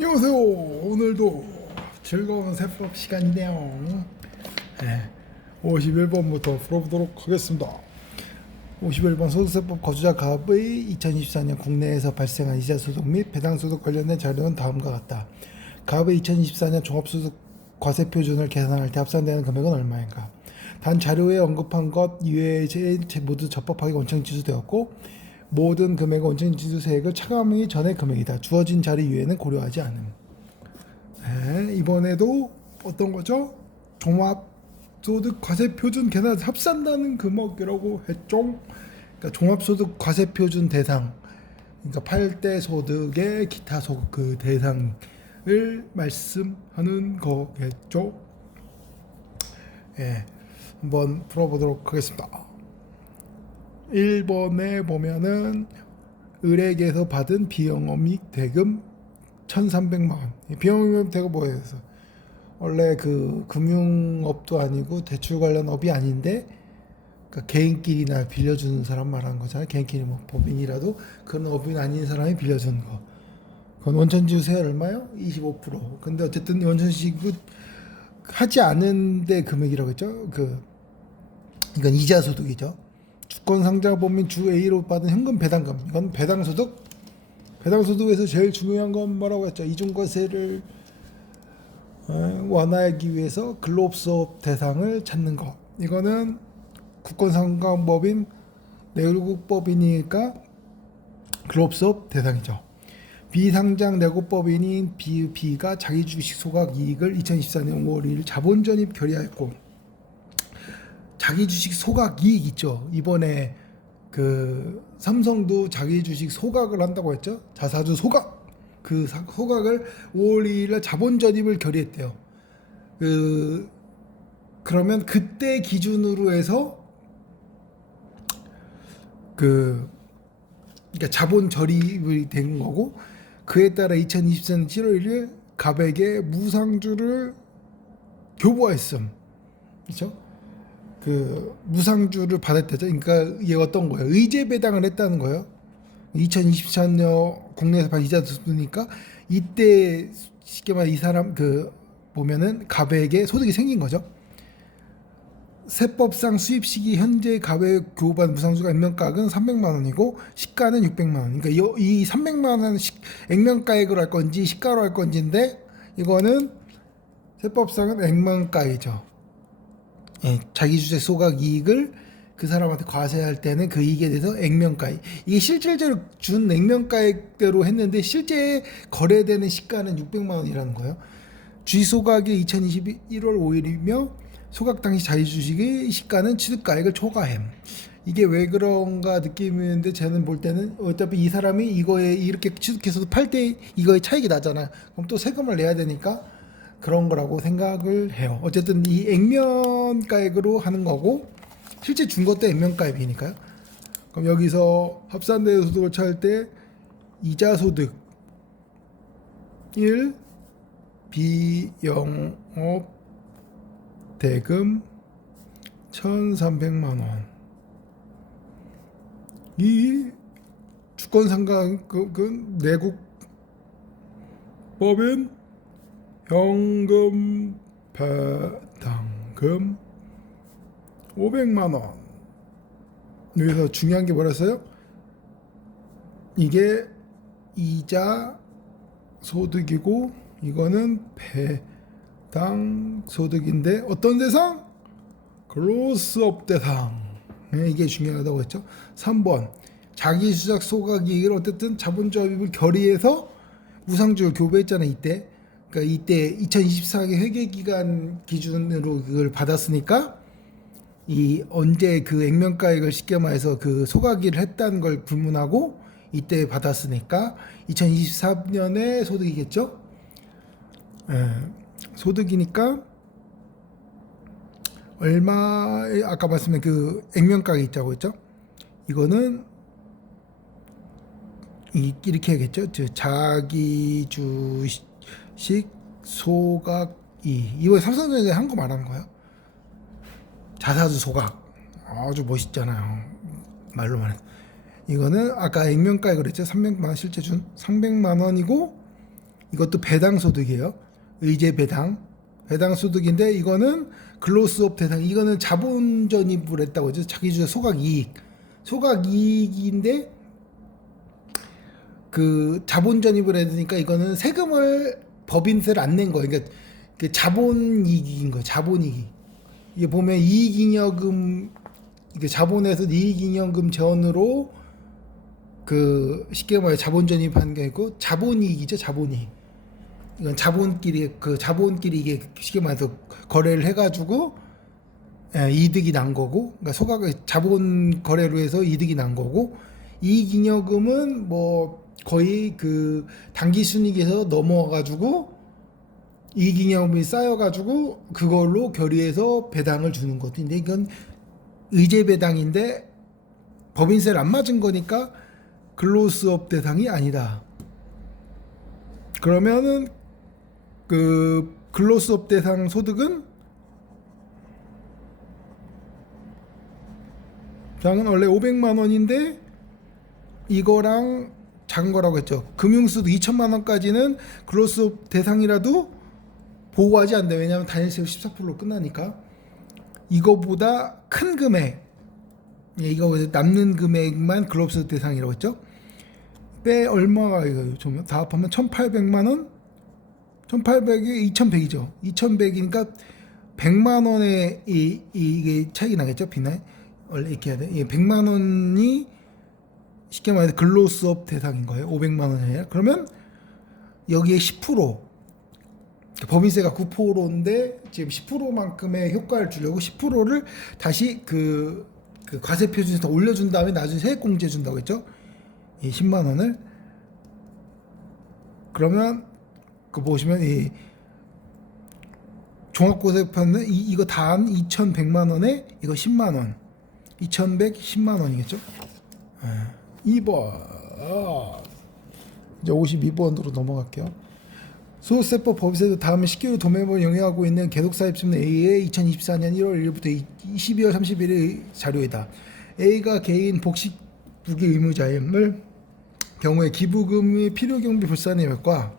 안녕하세요. 오늘도 즐거운 세법 시간이네요. 네, 51번부터 풀어보도록 하겠습니다. 51번 소득세법 거주자 갑의 2024년 국내에서 발생한 이자소득 및 배당소득 관련된 자료는 다음과 같다. 갑의 2024년 종합소득 과세표준을 계산할 때 합산되는 금액은 얼마인가? 단 자료에 언급한 것 이외의 모두 적법하게 원천지수되었고 모든 금액의 원천지수세액을 차감하기 전의 금액이다. 주어진 자료 이외에는 고려하지 않음. 네, 이번에도 어떤 거죠? 종합소득 과세표준 계산 합산되는 금액이라고 했죠. 그러니까 종합소득 과세표준 대상, 그러니까 8대 소득의 기타 소득 그 대상을 말씀하는 거겠죠. 예, 한번 풀어보도록 하겠습니다. 1번에 보면은 을에게서 받은 비영업이익 대금 1,300만 원. 비영업이익 대금 뭐예요? 원래 그 금융업도 아니고 대출 관련 업이 아닌데 그러니까 개인끼리나 빌려주는 사람 말하는 거잖아요. 개인끼리 뭐 법인이라도 그런 업이 아닌 사람이 빌려주는 거. 그건 원천지수세 얼마요? 25%. 근데 어쨌든 원천지수 하지 않은데 금액이라고 했죠. 이건 이자 소득이죠. 주권 상자 범인 주 A로 받은 현금 배당금. 이건 배당소득. 배당소득에서 제일 중요한 건 뭐라고 했죠? 이중과세를 완화하기 위해서 근로업소업 대상을 찾는 거. 이거는 국권상각법인 내국법인이니까 근로업소업 대상이죠. 비상장 내국법인인 B가 자기 주식 소각 이익을 2024년 5월 2일 자본 전입 결의하였고 자기 주식 소각 이익 있죠. 이번에 그 삼성도 자기 주식 소각을 한다고 했죠. 자사주 소각. 그 소각을 5월 2일에 자본 전입을 결의했대요. 그러면 그때 기준으로 해서 그러니까 자본 전입이 된 거고 그에 따라 2024년 7월 1일 갑에게 무상주를 교부하였음. 그렇죠? 그 무상주를 받았다죠. 그러니까 이게 어떤 거예요? 의제 배당을 했다는 거예요. 2024년 국내에서 받은 이자 소득이니까 이때 쉽게 말해 이 사람 보면은 갑에게 소득이 생긴 거죠. 세법상 수입 시기 현재 갑에 교부받은 무상주가 액면가액은 300만 원이고 시가는 600만 원. 그러니까 이 300만 원 액면가액으로 할 건지 시가로 할 건지인데 이거는 세법상은 액면가이죠. 예, 자기 주식 소각 이익을 그 사람한테 과세할 때는 그 이익에 대해서 액면가액. 이게 실질적으로 준 액면가액대로 했는데 실제 거래되는 시가는 600만 원이라는 거예요. 주식 소각이 2021월 5일이며 소각 당시 자기 주식의 시가는 취득가액을 초과함. 이게 왜 그런가 느끼는데 저는 볼 때는 어차피 이 사람이 이거에 이렇게 취득해서도 팔 때 이거에 차익이 나잖아요. 그럼 또 세금을 내야 되니까 그런 거라고 생각을 해요. 어쨌든 이 액면가액으로 하는 거고 실제 준 것도 액면가액이니까요. 그럼 여기서 합산된 소득을 찾을 때 이자소득 1 비영업 대금 1,300만 원. 이 주권상각은 내국법인 현금 배당금 500만 원. 여기서 중요한 게 뭐랬어요? 이게 이자 소득이고 이거는 배당 소득인데 어떤 대상? 근로수업 대상. 네, 이게 중요하다고 했죠. 3번 자기 주식 소각 이익을 어쨌든 자본 조합을 결의해서 무상주를 교부했잖아요. 그러니까 이때 2024년 회계 기간 기준으로 그걸 받았으니까 이 언제 그 액면가액을 쉽게 말해서 그 소각일을 했다는 걸 불문하고 이때 받았으니까 2024년에 소득이겠죠. 예, 소득이니까 얼마 아까 말씀한 그 액면가액 있다고 했죠. 이거는 이렇게 하겠죠. 자기 주식 소각 이번에 삼성전자 한 거 말하는 거예요. 자사주 소각 아주 멋있잖아요. 말로만 해도. 이거는 아까 액면가액 그랬죠. 300만 원 실제 준 300만 원이고 이것도 배당 소득이에요. 의제 배당 소득인데 이거는 근로수업 대상, 이거는 자본 전입을 했다고 하죠. 자기 주식 소각 이익인데 그 자본 전입을 했으니까 이거는 세금을 법인세를 안 낸 거예요. 그러니까 그 자본 이익인 거예요. 자본 이익. 이게 보면 이익잉여금, 이게 자본에서 이익잉여금 전으로 그 쉽게 말해 자본 전입하는 게 있고, 자본이익이죠. 자본이익. 이건 자본끼리 이게 쉽게 말해서 거래를 해가지고 이득이 난 거고, 그러니까 소각을 자본 거래로 해서 이득이 난 거고, 이익잉여금은 뭐 거의 그 당기 순이익에서 넘어가가지고 이익잉여금이 쌓여가지고 그걸로 결의해서 배당을 주는 것인데, 이건 의제 배당인데 법인세를 안 맞은 거니까 근로수업 대상이 아니다. 그러면은 그 근로수업 대상 소득은 장은 원래 500만 원인데 이거랑 작은 거라고 했죠. 금융수도 2천만 원까지는 근로수업 대상이라도 보호하지 않는다. 왜냐하면 단일세율 14%로 끝나니까. 이거보다 큰 금액, 이거 남는 금액만 근로수업 대상이라고 했죠. 빼 얼마가 이거 좀 다 합하면 1,800만 원, 1,800이 2,100이죠. 2,100이니까 100만 원의 이게 차이가 나겠죠. 비나이 원래 이렇게 해야 돼. 100만 원이 쉽게 말해서 근로수업 대상인 거예요. 500만 원이 아니라. 그러면 여기에 10%, 법인세가 9%인데 지금 10%만큼의 효과를 주려고 10%를 다시 그 과세 표준에서 올려준 다음에 나중에 세액공제 준다고 했죠. 이 10만 원을. 그러면 그 보시면 이 종합고세판은 이거 다 한 2,100만 원에 이거 10만 원, 2,100 10만 원이겠죠. 2번 이제 52번으로 넘어갈게요. 소득세법 법인세도 다음에 10개월 도매법을 영위하고 있는 계속사입증 A의 2024년 1월 1일부터 12월 31일 자료이다. A가 개인 복식부기 의무자임을 경우에 기부금이 필요경비 불산임액과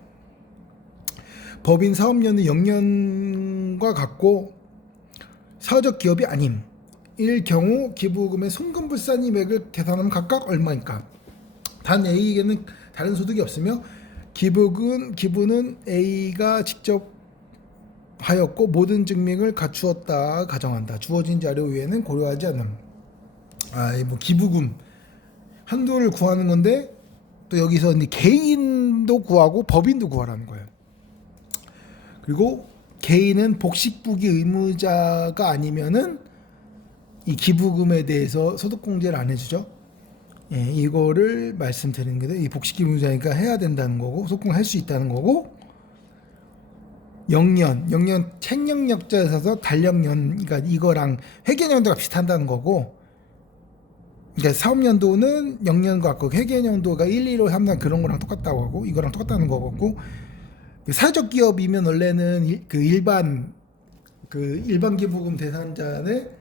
법인 사업연은 0년과 같고 사회적 기업이 아님 일 경우 기부금의 송금불산임액을 계산하면 각각 얼마인가. 단 A에게는 다른 소득이 없으며 기부는 A가 직접 하였고 모든 증명을 갖추었다 가정한다. 주어진 자료 외에는 고려하지 않음. 뭐 기부금 한도를 구하는 건데 또 여기서 개인도 구하고 법인도 구하라는 거예요. 그리고 개인은 복식부기 의무자가 아니면은 이 기부금에 대해서 소득공제를 안 해주죠. 이거를 말씀드리는 거예요. 이 복식기 의무자니까 해야 된다는 거고 소득공할 수 있다는 거고, 0년 책령력자에 있어서 달력년, 그러니까 이거랑 회계연도가 비슷한다는 거고, 그러니까 사업연도는 0년 같고 회계연도가 1, 2로 3, 4 그런 거랑 똑같다고 하고 이거랑 똑같다는 거고, 사회적 기업이면 원래는 일반 기부금 대상자는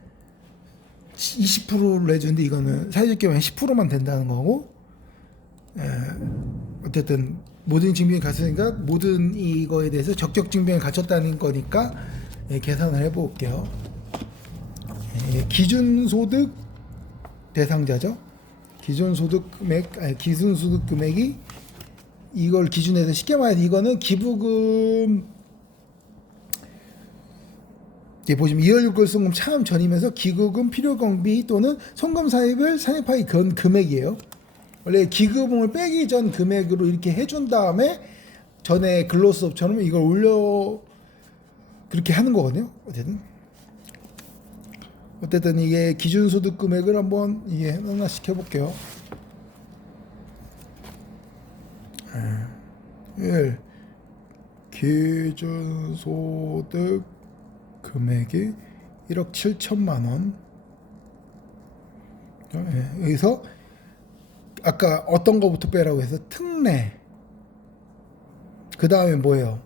20%를 해주는데 이거는 사회적 기업은 10%만 된다는 거고, 어쨌든 모든 증빙이 갖췄으니까 모든 이거에 대해서 적격 증빙을 갖췄다는 거니까 계산을 해볼게요. 기준소득 대상자죠. 기준소득 금액이 이걸 기준해서 쉽게 말해서 이거는 기부금 보시면 2월 6일 송금 차임 전이면서 기부금 필요경비 또는 송금 사입을 산입하기 건 금액이에요. 원래 기부금을 빼기 전 금액으로 이렇게 해준 다음에 전에 근로수업처럼 이걸 올려 그렇게 하는 거거든요. 어쨌든 이게 기준소득 금액을 한번 이게 하나씩 해볼게요. 1. 기준소득 금액이 1억 7천만 원. 여기서 아까 어떤 거부터 빼라고 해서 특례, 그 다음에 뭐예요?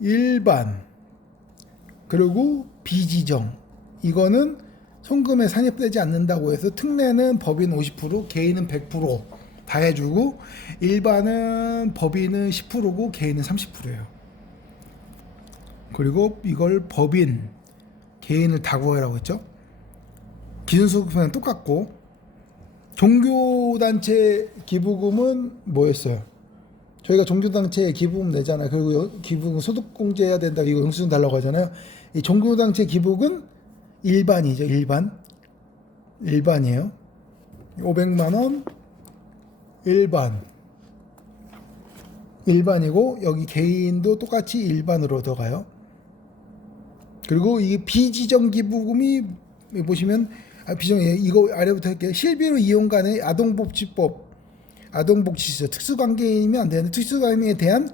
일반, 그리고 비지정. 이거는 송금에 산입되지 않는다고 해서 특례는 법인 50%, 개인은 100%. 다 해주고, 일반은 법인은 10%고 개인은 30%예요. 그리고 이걸 법인, 개인을 다 구하라고 했죠. 기준소득세는 똑같고, 종교단체 기부금은 뭐였어요? 저희가 종교단체에 기부금 내잖아요. 그리고 기부금 소득공제해야 된다. 이거 영수증 달라고 하잖아요. 이 종교단체 기부금 일반이죠. 일반이에요. 500만 원 일반이고, 여기 개인도 똑같이 일반으로 들어가요. 그리고 이 비지정 기부금이 보시면 이거 아래부터 할게요. 실비로 이용 간의 아동복지시설 특수관계이면 안 되는데, 특수관계에 대한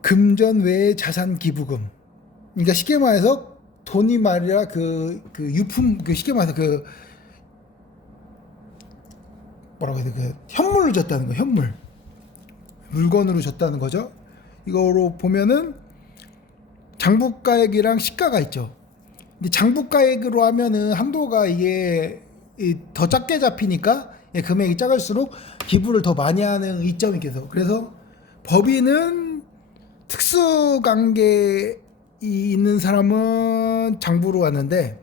금전 외의 자산 기부금. 그러니까 쉽게 말해서 돈이 말이라 그 유품, 쉽게 말해서 뭐라고 해야 돼? 현물로 줬다는 거, 현물. 물건으로 줬다는 거죠. 이거로 보면은 장부가액이랑 시가가 있죠. 근데 장부가액으로 하면은 한도가 이게 더 작게 잡히니까 금액이 작을수록 기부를 더 많이 하는 이점이 있겠어. 그래서 법인은 특수관계에 있는 사람은 장부로 왔는데,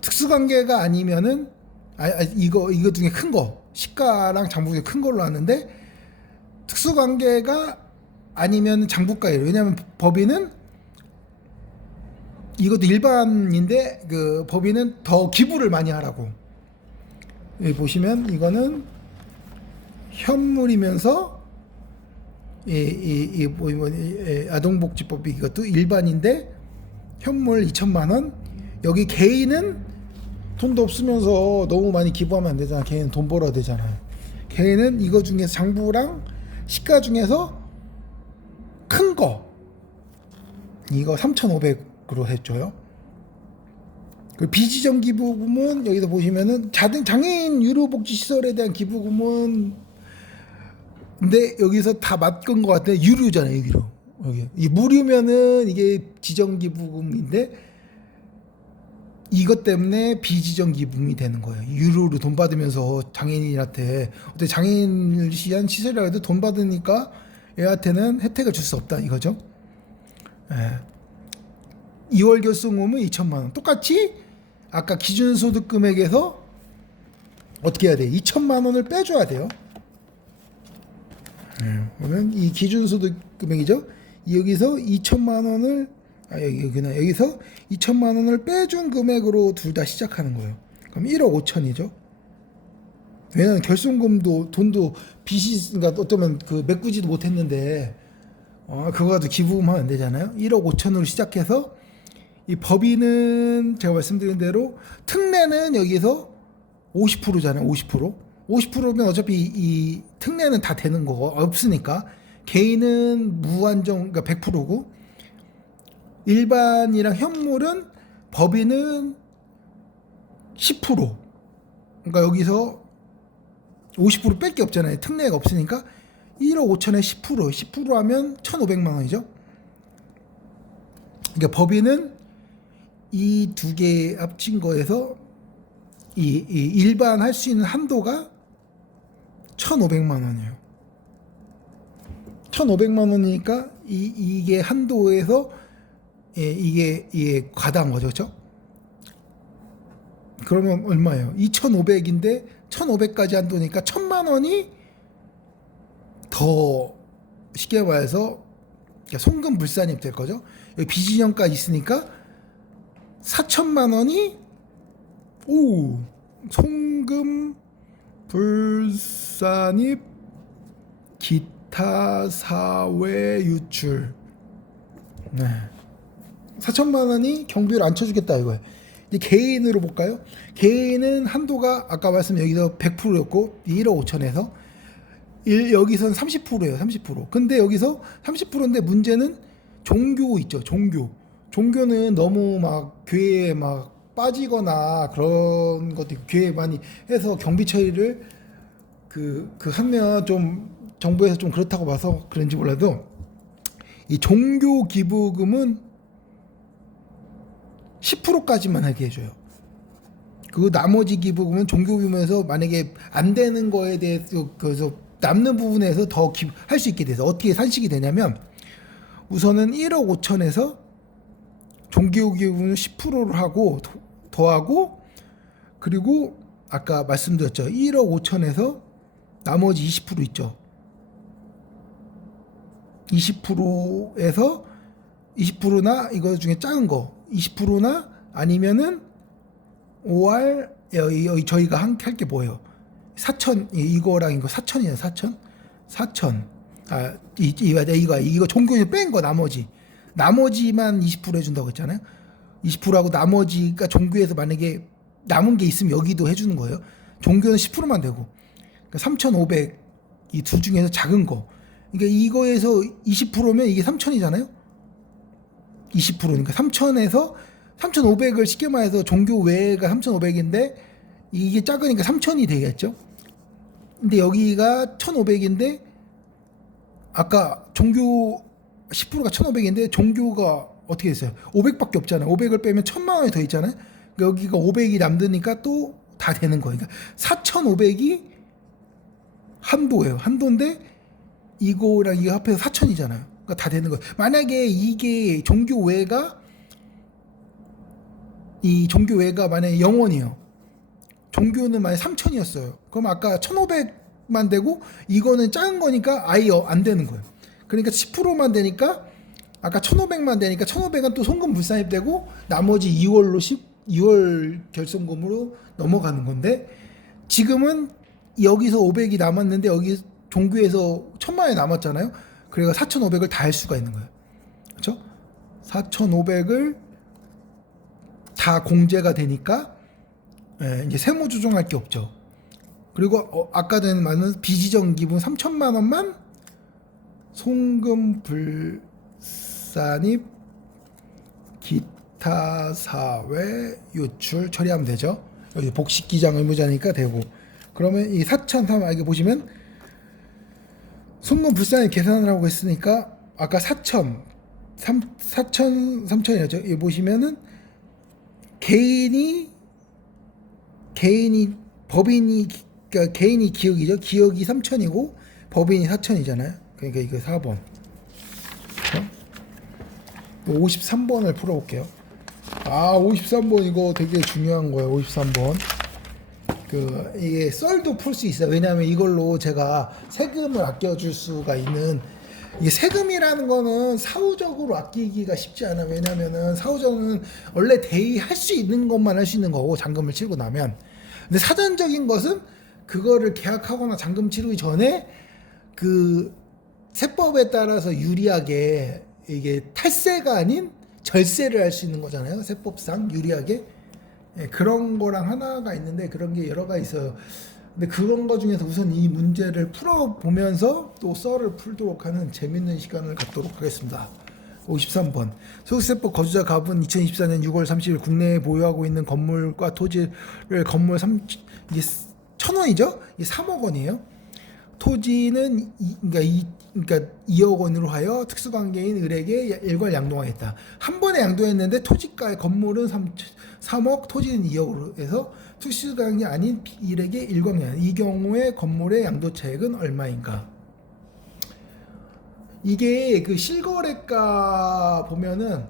특수관계가 아니면은 이거 중에 큰 거, 시가랑 장부 중에 큰 걸로 왔는데, 특수관계가 아니면 장부가예요. 왜냐하면 법인은 이것도 일반인데 그 법인은 더 기부를 많이 하라고. 여기 보시면 이거는 현물이면서 아동복지법이 이것도 일반인데 현물 2천만 원. 여기 개인은 돈도 없으면서 너무 많이 기부하면 안 되잖아. 개인은 돈 벌어야 되잖아요. 개인은 이거 중에서 장부랑 시가 중에서 큰 거 이거 3,500으로 해줘요. 그 비지정 기부금은 여기서 보시면은 장애인 유료복지시설에 대한 기부금은, 근데 여기서 다 맡긴 것 같아요. 유료잖아요. 여기 이 무료면은 이게 지정 기부금인데, 이것 때문에 비지정 기부금이 되는 거예요. 유료로 돈 받으면서 장애인한테, 어때 장애인을 위한 시설이라 해도 돈 받으니까 얘한테는 혜택을 줄 수 없다 이거죠. 2월 결손금은 2천만 원. 똑같이 아까 기준소득 금액에서 어떻게 해야 돼? 2천만 원을 빼줘야 돼요. 그러면 이 기준소득 금액이죠. 여기서 2천만 원을 여기서 2천만 원을 빼준 금액으로 둘 다 시작하는 거예요. 그럼 1억 5천이죠. 왜냐면 결손금도 돈도 빚이, 그러니까 어쩌면 그 메꾸지도 못했는데 그거라도 기부금하면 안 되잖아요. 1억 5천으로 시작해서, 이 법인은 제가 말씀드린 대로 특례는 여기서 50%잖아요. 50%면 어차피 이 특례는 다 되는 거고 없으니까. 개인은 무한정, 그러니까 100%고, 일반이랑 현물은 법인은 10%. 그러니까 여기서 50% 뺄 게 없잖아요. 특례가 없으니까 1억 5천에 10% 하면 1,500만 원이죠. 그러니까 법인은 이 두 개 합친 거에서 이 일반 할 수 있는 한도가 1,500만 원이에요. 1,500만 원이니까 이게 한도에서 이게 과다한 거죠. 그렇죠? 그러면 얼마예요? 2,500인데 1,500까지 한도니까 1,000만 원이 더 쉽게 말해서 송금불산이 될 거죠. 여기 비지정까지 있으니까 4천만 원이 송금불산입 기타 사회 유출. 4천만 원이 경비를 안 쳐주겠다 이거예요. 이제 개인으로 볼까요? 개인은 한도가 아까 말씀 여기서 100%였고 1억 5천에서 여기서는 30%예요. 30%. 근데 여기서 30%인데 문제는 종교 있죠. 종교는 너무 막 교회에 막 빠지거나 그런 것도 있고, 교회 많이 해서 경비 처리를 하면 좀 정부에서 좀 그렇다고 봐서 그런지 몰라도, 이 종교 기부금은 10%까지만 하게 해줘요. 그 나머지 기부금은 종교비용에서 만약에 안 되는 거에 대해서 그래서 남는 부분에서 더 할 수 있게 돼서 어떻게 산식이 되냐면 우선은 1억 5천에서 종교기부금을 10%를 하고 더하고 그리고 아까 말씀드렸죠. 1억 5천에서 나머지 20% 있죠. 20%에서 20%나 이거 중에 작은 거 20%나 아니면은 5월 여기 저희가 할 게 뭐예요? 4천 이거랑 이거 4천이에요. 4천 이거 종교비 뺀 거 나머지만 20% 해준다고 했잖아요. 20%하고 나머지가 종교에서 만약에 남은 게 있으면 여기도 해주는 거예요. 종교는 10%만 되고 그러니까 3,500 이 둘 중에서 작은 거 그러니까 이거에서 20%면 이게 3,000이잖아요. 20%니까 3,000에서 3,500을 쉽게 말해서 종교 외가 3,500인데 이게 작으니까 3,000이 되겠죠. 근데 여기가 1,500인데 아까 종교 10%가 1,500인데 종교가 어떻게 됐어요? 500밖에 없잖아요. 500을 빼면 1,000만 원이 더 있잖아요. 여기가 500이 남으니까 또 다 되는 거예요. 그러니까 4,500이 한도예요. 한도인데 이거랑 이거 합해서 4,000이잖아요. 그러니까 다 되는 거예요. 만약에 이게 종교 외가 만약에 0원이에요. 종교는 만약에 3,000이었어요. 그럼 아까 1,500만 되고 이거는 작은 거니까 아예 안 되는 거예요. 그러니까 10%만 되니까 아까 1,500만 되니까 1,500은 또 송금 불산입되고 나머지 2월 결손금으로 넘어가는 건데 지금은 여기서 500이 남았는데 여기 종교에서 1,000만 원이 남았잖아요. 그래서 4,500을 다 할 수가 있는 거예요. 그렇죠? 4,500을 다 공제가 되니까 이제 세무 조정할 게 없죠. 그리고 아까 전에 말한 비지정 기분 3,000만 원만 송금 불산입 기타 사회 유출 처리하면 되죠. 여기 복식기장 의무자니까 되고 그러면 이 4,003 이렇게 보시면 송금 불산입 계산을 하고 했으니까 아까 3,000이었죠. 여기 보시면은 법인이 그러니까 개인이 기억이죠. 기억이 3,000이고 법인이 4,000이잖아요. 그러니까 이거 4번. 53번을 풀어볼게요. 53번 이거 되게 중요한 거예요. 53번. 이게 썰도 풀 수 있어요. 왜냐하면 이걸로 제가 세금을 아껴줄 수가 있는 이게 세금이라는 거는 사후적으로 아끼기가 쉽지 않아요. 왜냐면은 사후적은 원래 대의할 수 있는 것만 할 수 있는 거고 잔금을 치르고 나면 근데 사전적인 것은 그거를 계약하거나 잔금 치르기 전에 그 세법에 따라서 유리하게 이게 탈세가 아닌 절세를 할 수 있는 거잖아요. 세법상 유리하게 그런 거랑 하나가 있는데 그런 게 여러 가지 있어요. 근데 그런 거 중에서 우선 이 문제를 풀어보면서 또 썰을 풀도록 하는 재밌는 시간을 갖도록 하겠습니다. 53번 소득세법 거주자 갑은 2024년 6월 30일 국내에 보유하고 있는 건물과 토지를 건물 이게 1,000원이죠? 이게 3억 원이에요. 토지는 그러니까 2억 원으로 하여 특수관계인 을에게 일괄 양도하겠다. 한 번에 양도했는데 토지가 건물은 3억, 토지는 2억으로 해서 특수관계 아닌 일에게 일괄. 이 경우에 건물의 양도차액은 얼마인가? 이게 그 실거래가 보면은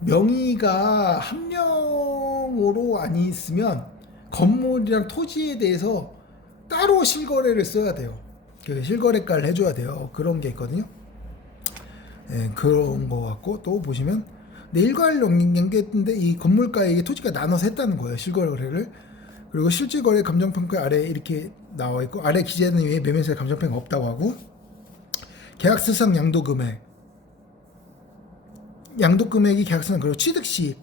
명의가 한 명으로 안 있으면 건물이랑 토지에 대해서 따로 실거래를 써야 돼요. 그 실거래가를 해줘야 돼요. 그런 게 있거든요. 그런 거 같고 또 보시면 일괄 연계인데 이 건물가에 토지가 나눠서 했다는 거예요. 실거래를. 그리고 실질거래 감정평가 아래 이렇게 나와 있고 아래 기재는 외에 매매세 감정평가 없다고 하고 계약서상 양도금액 양도금액이 계약서상 그리고 취득시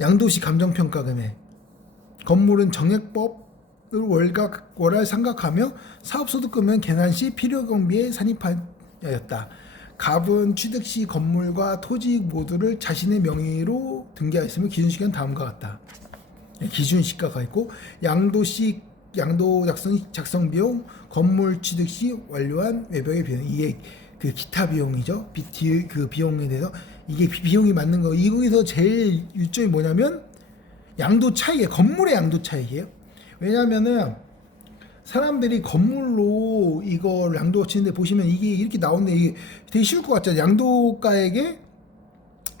양도시 감정평가 금액 건물은 정액법 월할 상각하며 사업소득금은 계산시 필요경비에 산입하였다. 갑은 취득시 건물과 토지 모두를 자신의 명의로 등기하였으며 기준시기는 다음과 같다. 기준시가가 있고 양도시 양도 작성 비용 건물 취득시 완료한 외벽의 비용 이게 그 기타 비용이죠. 그 비용에 대해서 이게 비용이 맞는 거. 이거에서 제일 유점이 뭐냐면 양도 차익이에요. 건물의 양도 차익이에요. 왜냐하면은 사람들이 건물로 이걸 양도 치는데 보시면 이게 이렇게 나오는데 이게 되게 쉬울 것 같잖아요. 양도가액에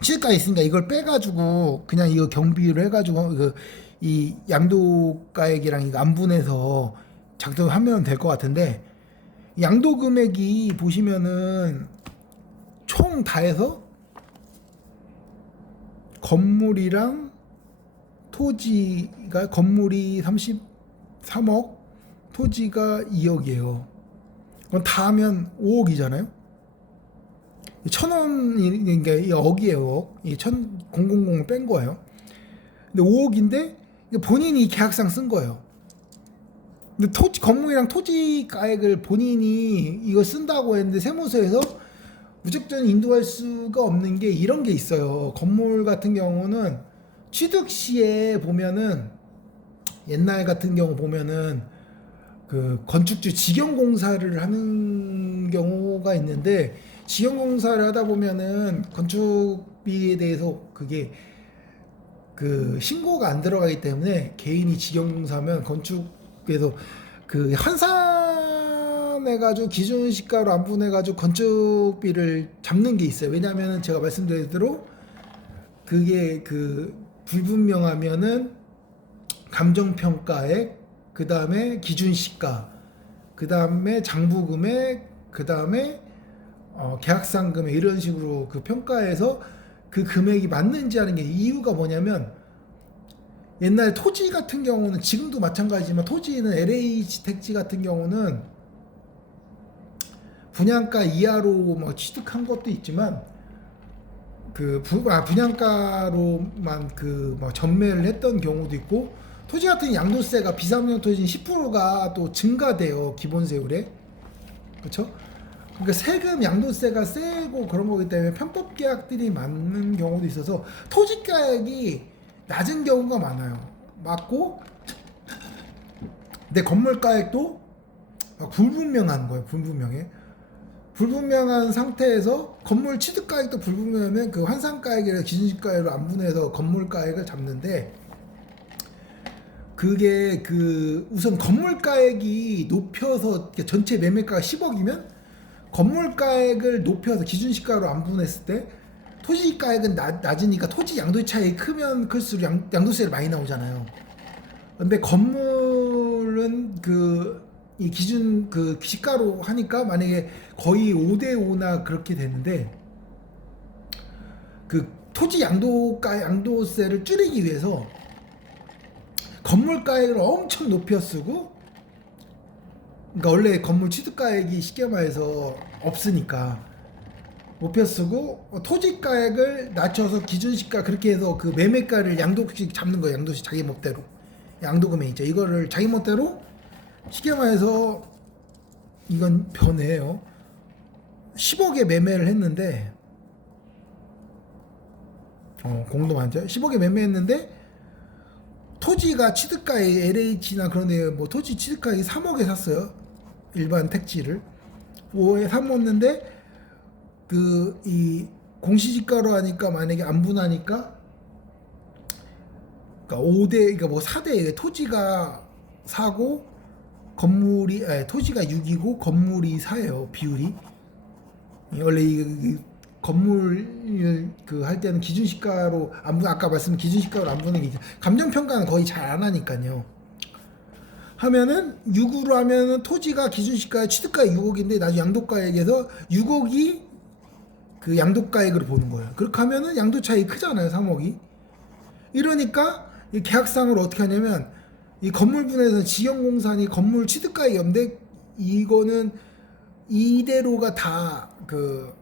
시가 있으니까 이걸 빼가지고 그냥 이거 경비로 해가지고 이 양도가액이랑 이거 안분해서 작성하면 될 것 같은데, 양도 금액이 보시면은 총 다 해서 건물이랑 토지가, 건물이 33억, 토지가 2억이에요. 그럼 다 하면 5억이잖아요. 1,000원이니까 이 억이에요. 이 1,000을 뺀 거예요. 근데 5억인데 본인이 계약상 쓴 거예요. 근데 건물이랑 토지 가액을 본인이 이거 쓴다고 했는데 세무서에서 무조건 인도할 수가 없는 게 이런 게 있어요. 건물 같은 경우는 취득 시에 보면은, 옛날 같은 경우 보면은 그 건축주 직영공사를 하는 경우가 있는데, 직영공사를 하다 보면은 건축비에 대해서 그게 그 신고가 안 들어가기 때문에, 개인이 직영공사면 건축에서 그 환산해가지고 기준시가로 안분해가지고 건축비를 잡는 게 있어요. 왜냐하면 제가 말씀드린 대로 그게 그 불분명하면은 감정평가액, 그 다음에 기준시가, 그 다음에 장부금액, 그 다음에 계약상 금액, 이런 식으로 그 평가에서 그 금액이 맞는지 하는 게, 이유가 뭐냐면 옛날 토지 같은 경우는, 지금도 마찬가지지만 토지는 LH 택지 같은 경우는 분양가 이하로 막 취득한 것도 있지만 그 분양가로만 그 막 전매를 했던 경우도 있고, 토지 같은 양도세가 비상용 토지는 10%가 또 증가돼요, 기본 세율에. 그렇죠? 그러니까 세금 양도세가 세고 그런 거기 때문에 편법 계약들이 많은 경우도 있어서 토지 가액이 낮은 경우가 많아요. 맞고, 근데 건물 가액도 불분명한 거예요. 불분명한 상태에서 건물 취득 가액도 불분명하면 그 환산 가액이나 기준시가액으로 안분해서 건물 가액을 잡는데, 그게 그 우선 건물 가액이 높여서 전체 매매가가 10억이면 건물 가액을 높여서 기준시가로 안분했을 때 토지 가액은 낮으니까 토지 양도 차익이 크면 클수록 양도세를 많이 나오잖아요. 근데 건물은 그 이 기준 그 시가로 하니까 만약에 거의 5대5나 그렇게 되는데, 그 토지 양도세를 줄이기 위해서 건물 가액을 엄청 높여 쓰고, 그러니까 원래 건물 취득 가액이 쉽게 말해서 없으니까 높여 쓰고, 토지 가액을 낮춰서 기준시가 그렇게 해서 그 매매가를 양도씩 잡는 거예요. 양도시 자기 멋대로, 양도금액 있죠. 이거를 자기 멋대로 쉽게 말해서, 이건 변해요. 10억에 매매를 했는데, 공도 많죠. 10억에 매매했는데 토지가 취득가액, LH나 그런 데 뭐 토지 취득가액이 3억에 샀어요. 일반 택지를 5억에 샀는데 그 이 공시지가로 하니까 만약에 안분하니까, 그러니까 5대, 그러니까 뭐 4대, 토지가 4고 건물이, 토지가 6이고 건물이 4예요, 비율이. 원래 이 건물 그 할 때는 기준시가로 안분, 아까 말씀 기준시가로 안분하는 게, 감정평가는 거의 잘 안 하니까요. 하면은 6으로 하면은 토지가 기준시가 취득가액 6억인데 나중에 양도가액에서 6억이 그 양도가액으로 보는 거예요. 그렇게 하면은 양도 차익이 크잖아요, 3억이. 이러니까 이 계약상으로 어떻게 하냐면, 이 건물분에서는 지형공사니 건물 취득가액이 없는데 이거는 이대로가 다 그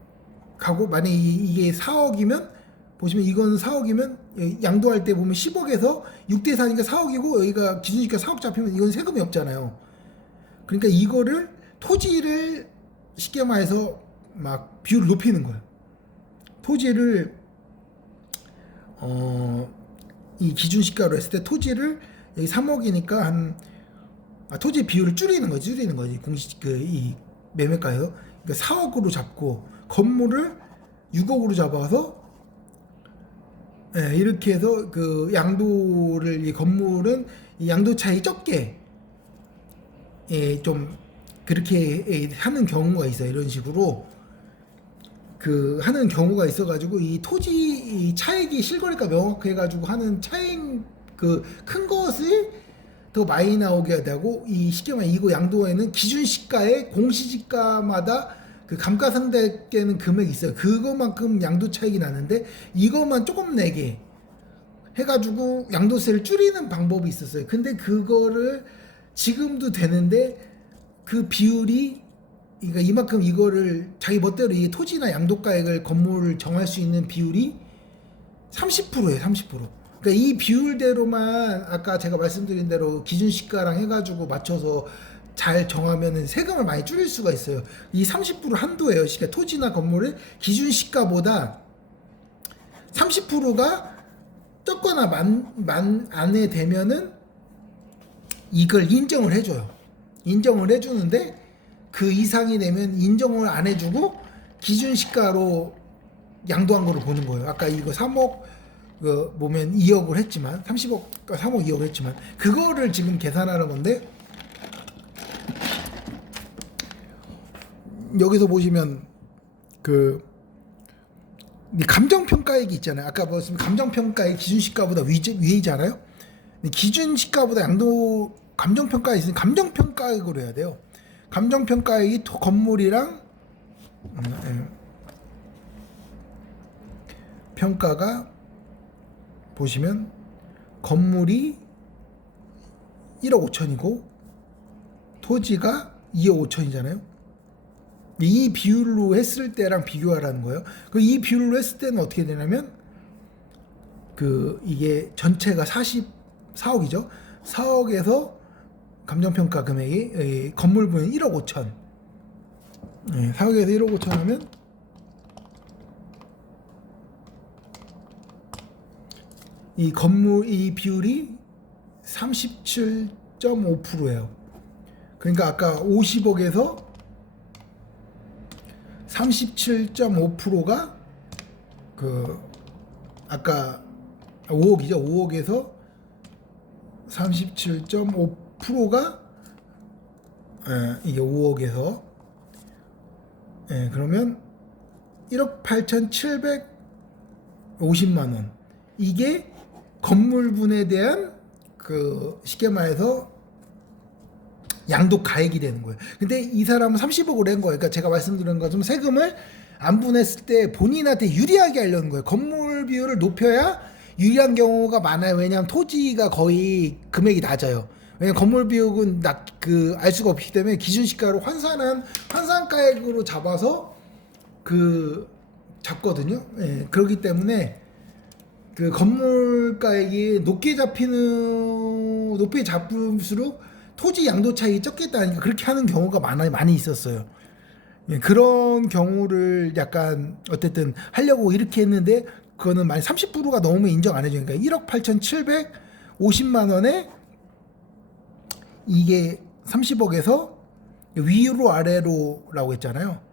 가고, 만약에 이게 4억이면 보시면, 이건 4억이면 양도할 때 보면 10억에서 6대 4니까 4억이고, 여기가 기준시가 4억 잡히면 이건 세금이 없잖아요. 그러니까 이거를 토지를 쉽게 말해서 막 비율을 높이는 거예요. 토지를 이 기준시가로 했을 때 토지를 여기 3억이니까 토지 비율을 줄이는 거지. 공시 이 매매가에서. 그러니까 4억으로 잡고 건물을 6억으로 잡아서 예, 이렇게 해서 그 양도를 이 건물은 이 양도 차익 적게 예, 좀 그렇게 예, 하는 경우가 있어요. 이런 식으로 그 하는 경우가 있어가지고 이 토지 이 차익이 실거래가 명확해가지고 하는 차익 그 큰 것을 더 많이 나오게 되고 이 쉽게 말해 이거 양도에는 기준 시가에 공시지가마다 그 감가상각되는 금액이 있어요. 그것만큼 양도 차익이 나는데 이것만 조금 내게 해가지고 양도세를 줄이는 방법이 있었어요. 근데 그거를 지금도 되는데 그 비율이 그러니까 이만큼 이거를 자기 멋대로 이 토지나 양도가액을 건물을 정할 수 있는 비율이 30%예요. 30%. 그러니까 이 비율대로만 아까 제가 말씀드린 대로 기준 시가랑 해가지고 맞춰서 잘 정하면은 세금을 많이 줄일 수가 있어요. 이 30% 한도예요. 그러니까 토지나 건물을 기준 시가보다 30%가 적거나 만 안에 되면은 이걸 인정을 해줘요. 인정을 해주는데 그 이상이 되면 인정을 안 해주고 기준 시가로 양도한 거를 보는 거예요. 아까 이거 3억 그 보면 2억을 했지만 30억 3억 2억을 했지만 그거를 지금 계산하는 건데 여기서 보시면 그 감정평가액이 있잖아요. 아까 보시면 감정평가액 기준시가보다 위잖아요. 기준시가보다 양도 감정평가액이 있으면 감정평가액으로 해야 돼요. 감정평가액이 건물이랑 평가가 보시면 건물이 1억 5천이고 토지가 2억 5천이잖아요. 이 비율로 했을 때랑 비교하라는 거예요. 이 비율로 했을 때는 어떻게 되냐면 그 이게 전체가 44억이죠. 4억에서 감정평가 금액이 건물분은 1억 5천. 4억에서 1억 5천 하면 이 건물 이 비율이 37.5%예요. 그러니까 아까 50억에서 37.5%가 그 아까 5억이죠. 5억에서 37.5%가 이게 5억에서 그러면 1억 8,750만 원. 이게 건물분에 대한 그 쉽게 말해서 양도 가액이 되는 거예요. 근데 이 사람은 30억을 낸 거예요. 그러니까 제가 말씀드린 것처럼 세금을 안 분했을 때 본인한테 유리하게 하려는 거예요. 건물 비율을 높여야 유리한 경우가 많아요. 왜냐하면 토지가 거의 금액이 낮아요. 왜냐면 건물 비율은 알 수가 없기 때문에 기준 시가로 환산가액으로 잡아서 잡거든요. 그렇기 때문에 그 건물가액이 높게 잡을수록 토지 양도 차익이 적겠다니까 그렇게 하는 경우가 많이 있었어요. 그런 경우를 약간 어쨌든 하려고 이렇게 했는데 그거는 만약 30%가 넘으면 인정 안 해주니까 1억 8,750만 원에 이게 30억에서 위로 아래로라고 했잖아요.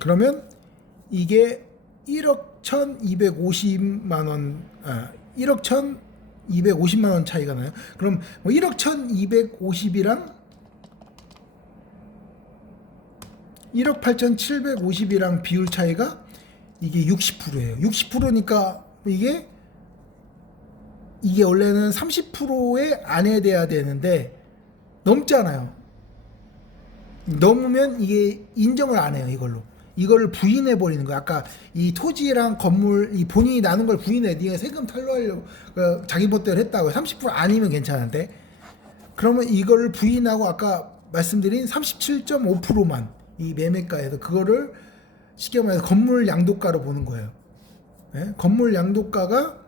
그러면 이게 1억 1,250만 원, 1억 1,250만 원 차이가 나요. 그럼 뭐 1억 1,250이랑 1억 8,750이랑 비율 차이가 이게 60%예요. 60%니까 이게 원래는 30%에 안해돼야 되는데 넘잖아요. 넘으면 이게 인정을 안 해요. 이거를 부인해 버리는 거야. 아까 이 토지랑 건물 이 본인이 나눈 걸 부인해. 네가 세금 탈루하려고 자기 멋대로 했다고. 30% 아니면 괜찮은데. 그러면 이거를 부인하고 아까 말씀드린 37.5%만 이 매매가에서 그거를 쉽게 말해서 건물 양도가로 보는 거예요. 네? 건물 양도가가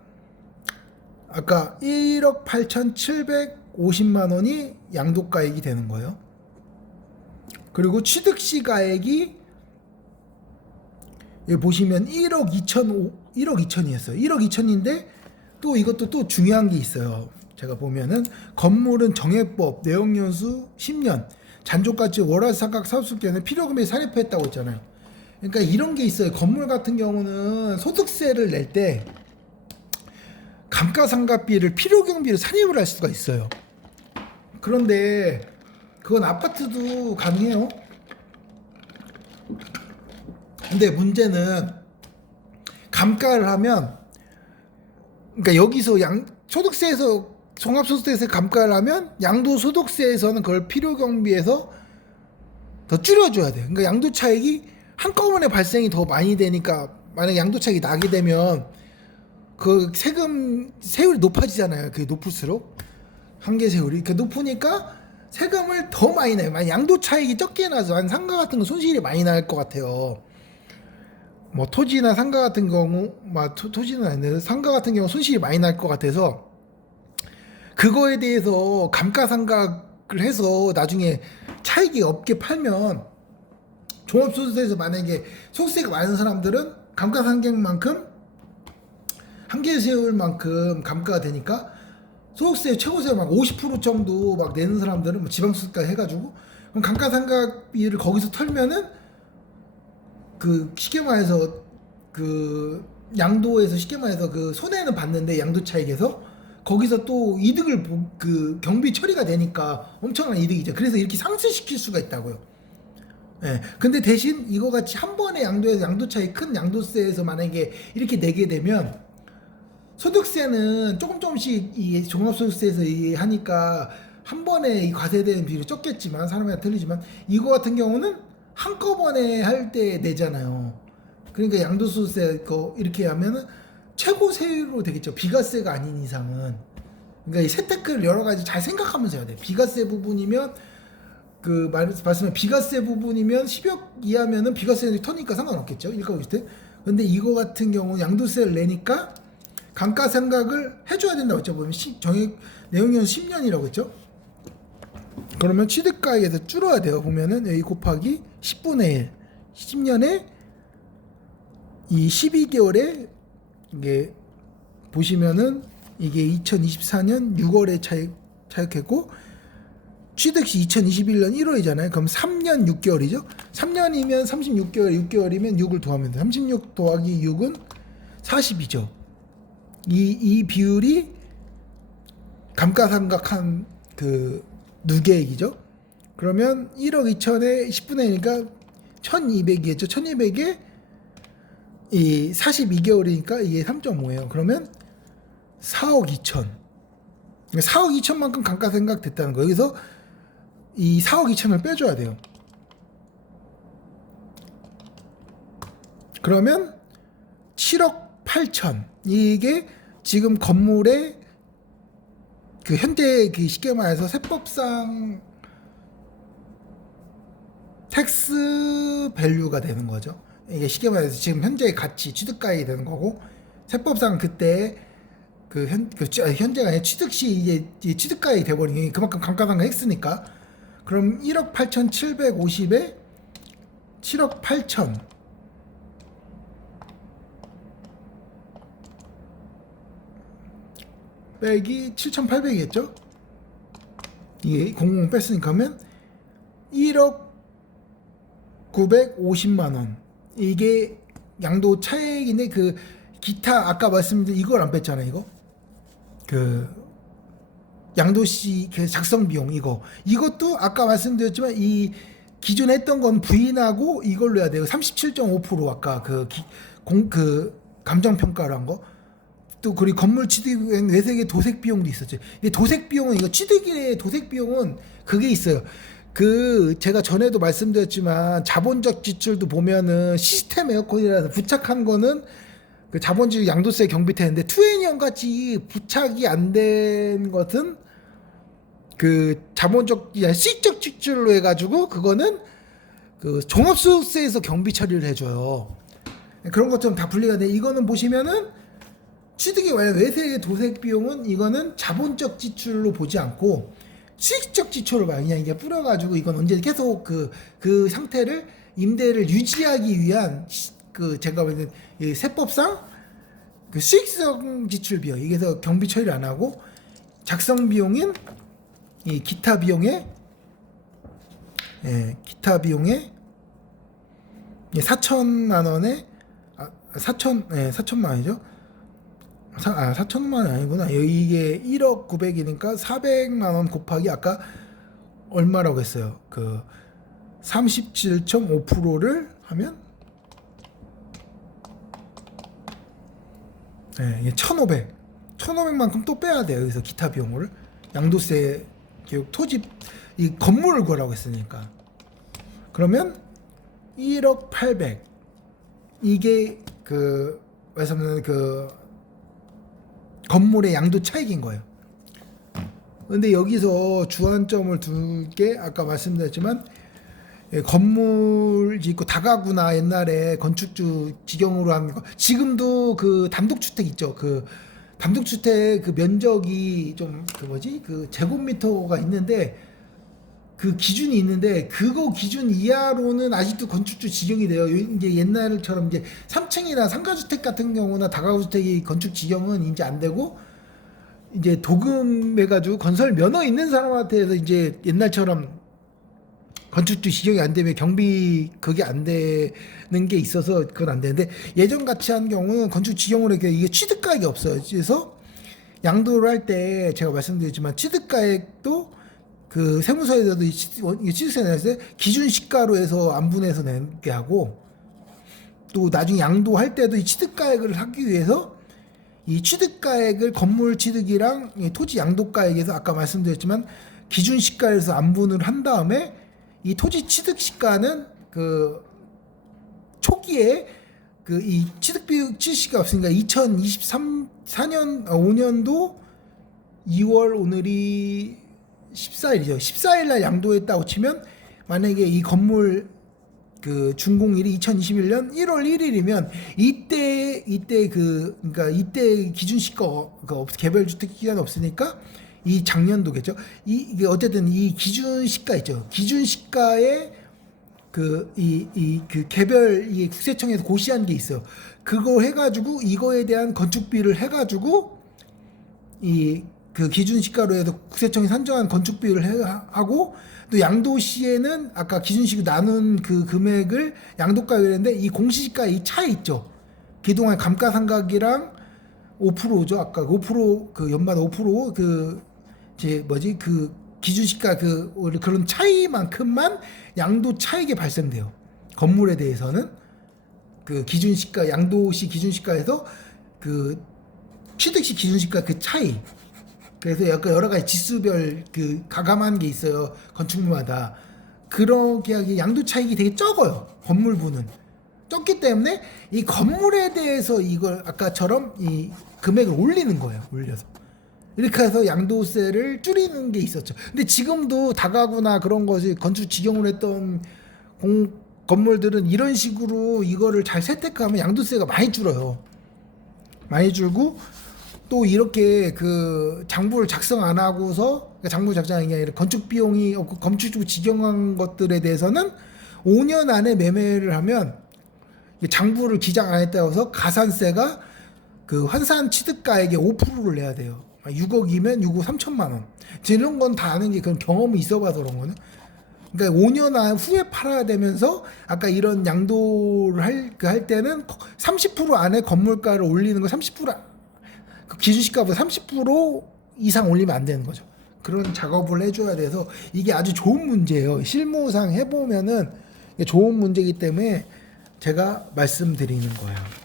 아까 1억 8,750만 원이 양도가액이 되는 거예요. 그리고 취득시가액이 여기 보시면 1억 2천이었어요. 1억 2천인데 또 이것도 또 중요한 게 있어요. 제가 보면은 건물은 정액법 내역연수 10년 잔존가치 월화상각 사업수께는 필요금이 산입했다고 했잖아요. 그러니까 이런 게 있어요. 건물 같은 경우는 소득세를 낼 때 감가상각비를 필요경비로 산입을 할 수가 있어요. 그런데 그건 아파트도 가능해요. 근데 문제는 감가를 하면, 그러니까 여기서 소득세에서 종합소득세에서 감가를 하면 양도소득세에서는 그걸 필요경비에서 더 줄여줘야 돼. 그러니까 양도차익이 한꺼번에 발생이 더 많이 되니까, 만약에 양도차익이 나게 되면 그 세율이 높아지잖아요. 그게 높을수록 한계 세율이 높으니까 세금을 더 많이 내요. 만약 양도차익이 적게 나서 한 상가 같은 거 손실이 많이 날 것 같아요. 뭐 토지나 상가 같은 경우, 토지는 아닌데 상가 같은 경우 손실이 많이 날 것 같아서 그거에 대해서 감가상각을 해서 나중에 차익이 없게 팔면, 종합소득세에서 만약에 소득세가 많은 사람들은 감가상각만큼 한계세율만큼 감가가 되니까 소득세 최고세 막 50% 정도 막 내는 사람들은 뭐 지방소득세 해가지고, 그럼 감가상각비를 거기서 털면은 그 쉽게 말해서 그 양도에서 쉽게 말해서 그 손해는 받는데 양도차익에서 거기서 또 이득을 그 경비 처리가 되니까 엄청난 이득이죠. 그래서 이렇게 상쇄시킬 수가 있다고요. 예. 근데 대신 이거 같이 한 번에 양도해서 양도차익 큰 양도세에서 만약에 이렇게 내게 되면 소득세는 조금씩 이 종합소득세에서 하니까 한 번에 이 과세되는 비율이 적겠지만 사람마다 틀리지만 이거 같은 경우는 한꺼번에 할 때 내잖아요. 그러니까 양도소득세 이렇게 하면은 최고 세율로 되겠죠. 비과세가 아닌 이상은. 그러니까 이 세태클 여러 가지 잘 생각하면서 해야 돼. 비과세 부분이면 말씀에 비과세 부분이면 10억 이하면은 비과세 터니까 상관없겠죠. 일가 오실 때. 근데 이거 같은 경우 양도세를 내니까 감가상각을 해줘야 된다고 했죠. 보면 정액 내용은 10년이라고 했죠. 그러면 취득가액에서 줄어야 돼요. 보면은 여기 곱하기 10분의 1, 10년에 이 12개월에 이게 보시면은 이게 2024년 6월에 차익했고 취득 시 2021년 1월이잖아요. 그럼 3년 6개월이죠. 3년이면 36개월, 6개월이면 6을 더하면 돼. 36 더하기 6은 40이죠. 이 비율이 감가상각한 그 누계액이죠. 그러면 1억 2천에 10분의 1이니까 1200이겠죠. 1200에 이 42개월이니까 이게 3.5예요. 그러면 4억 2천. 4억 2천만큼 감가상각 됐다는 거예요. 여기서 이 4억 2천을 빼줘야 돼요. 그러면 7억 8천. 이게 지금 건물의 그 현재 그 쉽게 말해서 세법상 텍스 밸류가 되는 거죠. 이게 쉽게 말해서 지금 현재의 가치, 취득가액이 되는 거고, 세법상 그때 현재가 아니라 취득 시 이제 취득가액이 돼버리니 그만큼 감가상각 했으니까. 그럼 1억 8,750에 7억 8천 빼기 7,800이겠죠? 이게 00 뺐으니까 하면 1억 950만 원. 이게 양도 차액인데 그 기타 아까 말씀드린 이걸 안 뺐잖아요. 이거 그 양도시 그 작성 비용 이것도 아까 말씀드렸지만 이 기존에 했던 건 부인하고 이걸로 해야 돼요. 37.5% 아까 그 감정 평가를 한 거. 또 그리고 건물 취득 외색의 도색 비용도 있었죠. 근데 도색 비용은 이거 취득의 도색 비용은 그게 있어요. 제가 전에도 말씀드렸지만 자본적 지출도 보면은 시스템 에어컨이라서 부착한 거는 그 자본주의 양도세 경비태인데 투애니언 같이 부착이 안 된 것은 그 자본적 수익적 지출로 해가지고 그거는 그 종합소득세에서 경비 처리를 해줘요. 그런 것처럼 다 분리가 돼. 이거는 보시면은 취득이 만약 외세의 도색 비용은 이거는 자본적 지출로 보지 않고 수익적 지출을 그냥 이게 뿌려가지고 이건 언제 계속 그 상태를 임대를 유지하기 위한 제가 보는 세법상 그 수익성 지출 비용 이게서 경비 처리를 안 하고 작성 비용인 이 기타 비용에 예, 기타 비용에 4천만 원에 4천만 원이죠. 4천만 원 아니구나. 이게 1억 900이니까 400만 원 곱하기 아까 얼마라고 했어요? 그 37.5%를 하면 이게 1,500만큼 또 빼야 돼요. 여기서 기타 비용을 양도세, 교육, 토지, 이 건물을 구하라고 했으니까. 그러면 1억 800 이게 그 말씀드린 그 건물의 양도 차익인 거예요. 근데 여기서 주안점을 두게 아까 말씀드렸지만 건물 짓고 다가구나 옛날에 건축주 직영으로 하는 거 지금도 그 단독주택 있죠. 그 단독주택 그 면적이 좀 그 뭐지 그 제곱미터가 있는데 그 기준이 있는데 그거 기준 이하로는 아직도 건축주 직영이 돼요. 이제 옛날처럼 이제 3층이나 상가주택 같은 경우나 다가구주택이 건축 직영은 이제 안 되고 이제 도금해가지고 건설 면허 있는 사람한테서 이제 옛날처럼 건축주 지정이 안 되면 경비 그게 안 되는 게 있어서 그건 안 되는데 예전 같이 한 경우는 건축 지정으로 이게 취득가액이 없어요. 그래서 양도를 할 때 제가 말씀드렸지만 취득가액도 그 세무서에서도 이게 취득세 냈을 때 기준 시가로 해서 안분해서 내게 하고 또 나중에 양도할 때도 이 취득가액을 하기 위해서 이 취득가액을 건물 취득이랑 토지 양도가액에서 아까 말씀드렸지만 기준 시가에서 안분을 한 다음에 이 토지 취득 시가는 그 초기에 그 이 취득시가 없으니까 2023년 5년도 2월 오늘이 14일이죠. 14일 날 양도했다고 치면 만약에 이 건물 그 준공일이 2021년 1월 1일이면 이때 그러니까 이때 기준 시가 그 개별 주택 기간 없으니까 이 작년도겠죠. 이게 어쨌든 이 기준 시가 있죠. 기준 시가에 그 개별 이 국세청에서 고시한 게 있어요. 그거 해가지고 이거에 대한 건축비를 해가지고 이 그 기준 시가로 해서 국세청이 산정한 건축비를 하고 또 양도 시에는 아까 기준 시가 나눈 그 금액을 양도가액인데 이 공시지가 이 차이 있죠. 그동안 감가상각이랑 5%죠. 아까 5%그 연마다 5%그 이제 뭐지 그 기준시가 그 그런 차이만큼만 양도 차익이 발생돼요. 건물에 대해서는 그 기준시가 양도시 기준시가에서 그 취득시 기준시가 그 차이. 그래서 약간 여러 가지 지수별 그 가감한 게 있어요. 건축물마다 그렇게 양도 차익이 되게 적어요. 건물부는 적기 때문에 이 건물에 대해서 이걸 아까처럼 이 금액을 올리는 거예요. 올려서. 이렇게 해서 양도세를 줄이는 게 있었죠. 근데 지금도 다가구나 그런 것이 건축 직영으로 했던 건물들은 이런 식으로 이거를 잘 세택하면 양도세가 많이 줄어요. 많이 줄고 또 이렇게 그 장부를 작성 안 하고서 그러니까 장부 작성하는 게 아니라 건축 비용이 없고 건축주 직영한 것들에 대해서는 5년 안에 매매를 하면 장부를 기장 안 했다고 해서 가산세가 그 환산 취득가액의 5%를 내야 돼요. 6억이면 6억 3천만 원. 이런 건 다 아는 게 그런 경험이 있어봐서 그런 거는. 그러니까 5년 후에 팔아야 되면서 아까 이런 양도를 할 때는 30% 안에 건물가를 올리는 거 30% 그 기준시가보다 30% 이상 올리면 안 되는 거죠. 그런 작업을 해줘야 돼서 이게 아주 좋은 문제예요. 실무상 해보면은 좋은 문제이기 때문에 제가 말씀드리는 거예요.